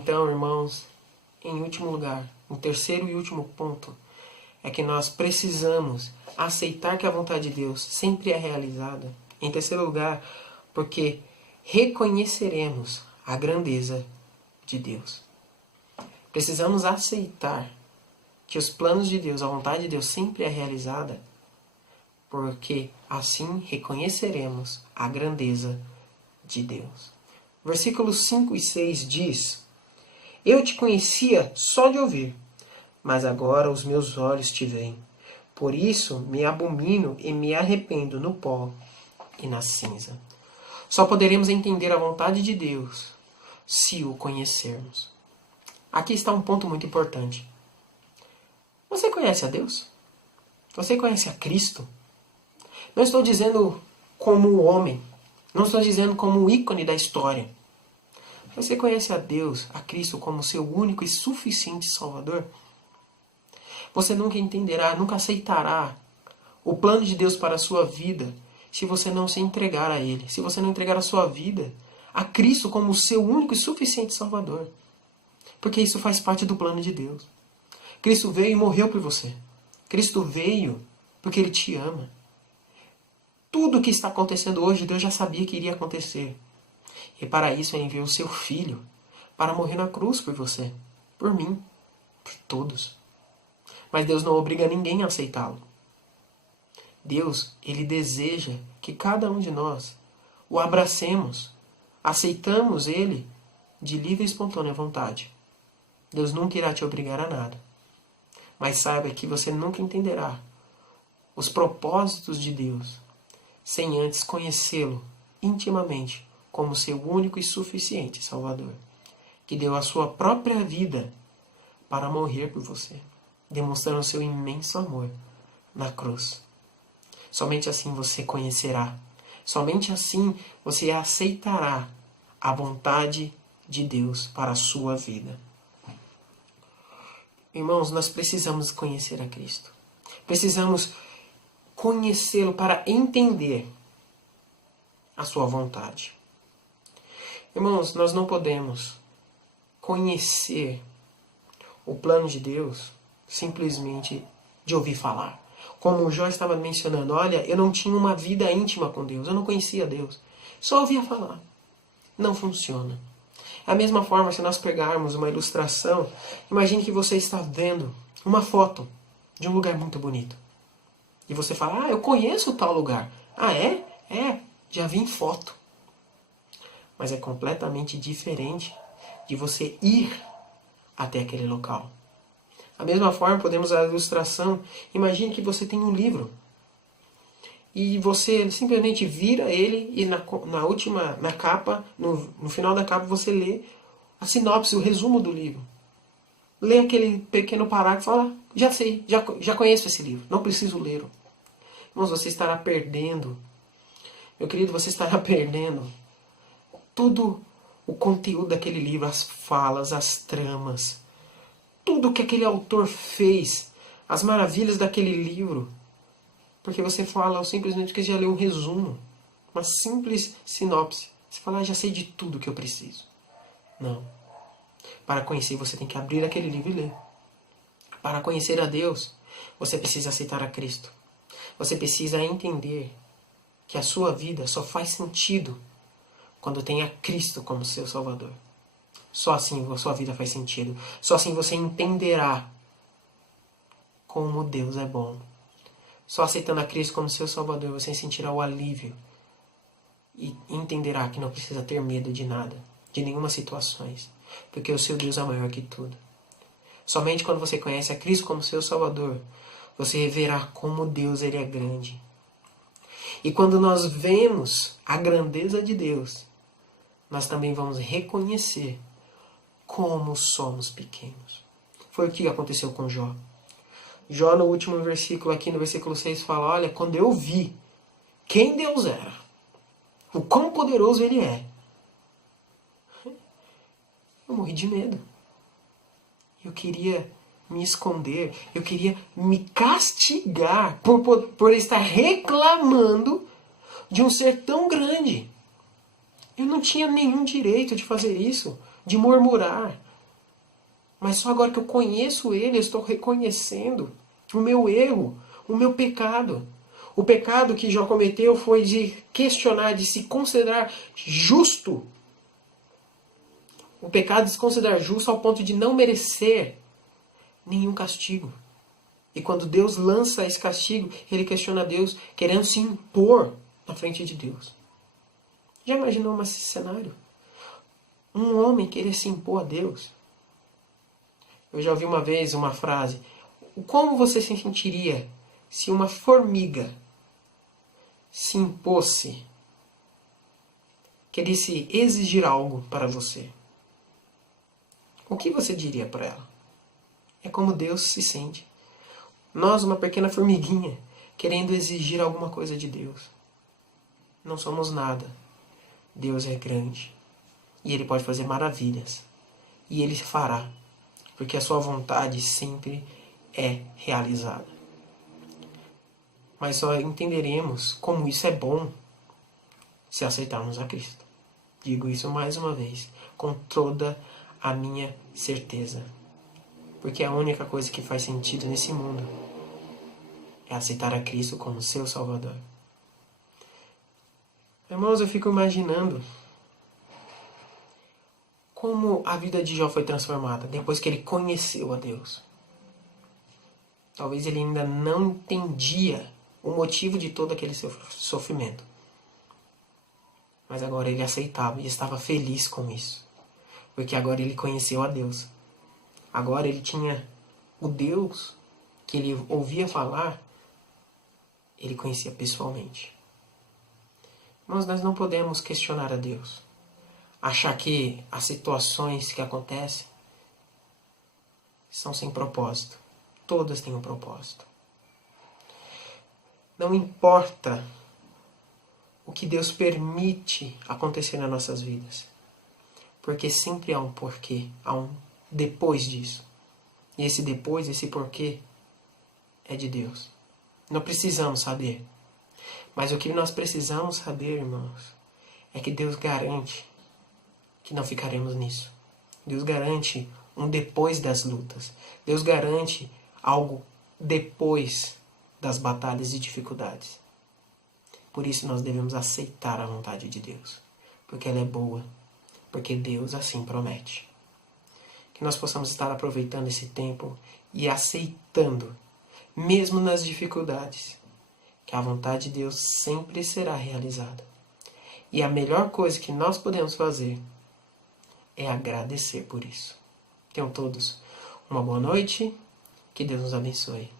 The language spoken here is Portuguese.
Então, irmãos, em último lugar, em terceiro e último ponto, é que nós precisamos aceitar que a vontade de Deus sempre é realizada. Em terceiro lugar, porque reconheceremos a grandeza de Deus. Precisamos aceitar que os planos de Deus, a vontade de Deus sempre é realizada, porque assim reconheceremos a grandeza de Deus. Versículos 5 e 6 diz: Eu te conhecia só de ouvir, mas agora os meus olhos te veem. Por isso me abomino e me arrependo no pó e na cinza. Só poderemos entender a vontade de Deus se o conhecermos. Aqui está um ponto muito importante. Você conhece a Deus? Você conhece a Cristo? Não estou dizendo como homem. Não estou dizendo como ícone da história. Você conhece a Deus, a Cristo, como seu único e suficiente Salvador? Você nunca entenderá, nunca aceitará o plano de Deus para a sua vida se você não se entregar a Ele. Se você não entregar a sua vida a Cristo como seu único e suficiente Salvador. Porque isso faz parte do plano de Deus. Cristo veio e morreu por você. Cristo veio porque Ele te ama. Tudo o que está acontecendo hoje, Deus já sabia que iria acontecer. E para isso Ele enviou o seu Filho para morrer na cruz por você, por mim, por todos. Mas Deus não obriga ninguém a aceitá-lo. Deus, Ele deseja que cada um de nós o abracemos, aceitamos Ele de livre e espontânea vontade. Deus nunca irá te obrigar a nada. Mas saiba que você nunca entenderá os propósitos de Deus sem antes conhecê-lo intimamente como seu único e suficiente Salvador, que deu a sua própria vida para morrer por você, demonstrando seu imenso amor na cruz. Somente assim você conhecerá, somente assim você aceitará a vontade de Deus para a sua vida. Irmãos, nós precisamos conhecer a Cristo. Precisamos conhecê-lo para entender a sua vontade. Irmãos, nós não podemos conhecer o plano de Deus simplesmente de ouvir falar. Como o Jó estava mencionando, olha, eu não tinha uma vida íntima com Deus, eu não conhecia Deus, só ouvia falar. Não funciona. Da mesma forma, se nós pegarmos uma ilustração, imagine que você está vendo uma foto de um lugar muito bonito. E você fala, eu conheço tal lugar. Ah, é? É, já vi em foto. Mas é completamente diferente de você ir até aquele local. Da mesma forma, podemos usar a ilustração. Imagine que você tem um livro. E você simplesmente vira ele e na capa, no final da capa, você lê a sinopse, o resumo do livro. Lê aquele pequeno parágrafo e fala, já sei, já conheço esse livro, não preciso ler. Irmãos, você estará perdendo, meu querido, você estará perdendo todo o conteúdo daquele livro, as falas, as tramas, tudo que aquele autor fez, as maravilhas daquele livro. Porque você fala simplesmente que já leu um resumo, uma simples sinopse. Você fala, já sei de tudo que eu preciso. Não. Para conhecer, você tem que abrir aquele livro e ler. Para conhecer a Deus, você precisa aceitar a Cristo. Você precisa entender que a sua vida só faz sentido quando tem a Cristo como seu Salvador. Só assim a sua vida faz sentido. Só assim você entenderá como Deus é bom. Só aceitando a Cristo como seu Salvador você sentirá o alívio e entenderá que não precisa ter medo de nada, de nenhuma situação, porque o seu Deus é maior que tudo. Somente quando você conhece a Cristo como seu Salvador, você verá como Deus ele é grande. E quando nós vemos a grandeza de Deus, nós também vamos reconhecer como somos pequenos. Foi o que aconteceu com Jó. Jó, no último versículo, aqui no versículo 6, fala, olha, quando eu vi quem Deus era, o quão poderoso Ele é, eu morri de medo. Eu queria me esconder, eu queria me castigar por estar reclamando de um ser tão grande. Eu não tinha nenhum direito de fazer isso, de murmurar, Mas só agora que eu conheço Ele, eu estou reconhecendo o meu erro, o meu pecado. O pecado que Jó cometeu foi de questionar, de se considerar justo. O pecado de se considerar justo ao ponto de não merecer nenhum castigo. E quando Deus lança esse castigo, ele questiona Deus, querendo se impor na frente de Deus. Já imaginou esse cenário? Um homem querer se impor a Deus? Eu já ouvi uma vez uma frase: como você se sentiria se uma formiga se impôsse, queresse exigir algo para você? O que você diria para ela? É como Deus se sente. Nós, uma pequena formiguinha, querendo exigir alguma coisa de Deus. Não somos nada. Deus é grande. E Ele pode fazer maravilhas. E Ele fará. Porque a sua vontade sempre é realizada. Mas só entenderemos como isso é bom se aceitarmos a Cristo. Digo isso mais uma vez, com toda a minha certeza. Porque a única coisa que faz sentido nesse mundo é aceitar a Cristo como seu Salvador. Irmãos, eu fico imaginando como a vida de Jó foi transformada depois que ele conheceu a Deus. Talvez ele ainda não entendia o motivo de todo aquele seu sofrimento. Mas agora ele aceitava e estava feliz com isso. Porque agora ele conheceu a Deus. Agora ele tinha o Deus que ele ouvia falar, ele conhecia pessoalmente. Mas nós não podemos questionar a Deus. Achar que as situações que acontecem são sem propósito. Todas têm um propósito. Não importa o que Deus permite acontecer nas nossas vidas. Porque sempre há um porquê, há um depois disso. E esse depois, esse porquê, é de Deus. Não precisamos saber. Mas o que nós precisamos saber, irmãos, é que Deus garante que não ficaremos nisso. Deus garante um depois das lutas. Deus garante algo depois das batalhas e dificuldades. Por isso nós devemos aceitar a vontade de Deus. Porque ela é boa. Porque Deus assim promete. Que nós possamos estar aproveitando esse tempo e aceitando, mesmo nas dificuldades, que a vontade de Deus sempre será realizada. E a melhor coisa que nós podemos fazer é agradecer por isso. Tenham todos uma boa noite. Que Deus nos abençoe.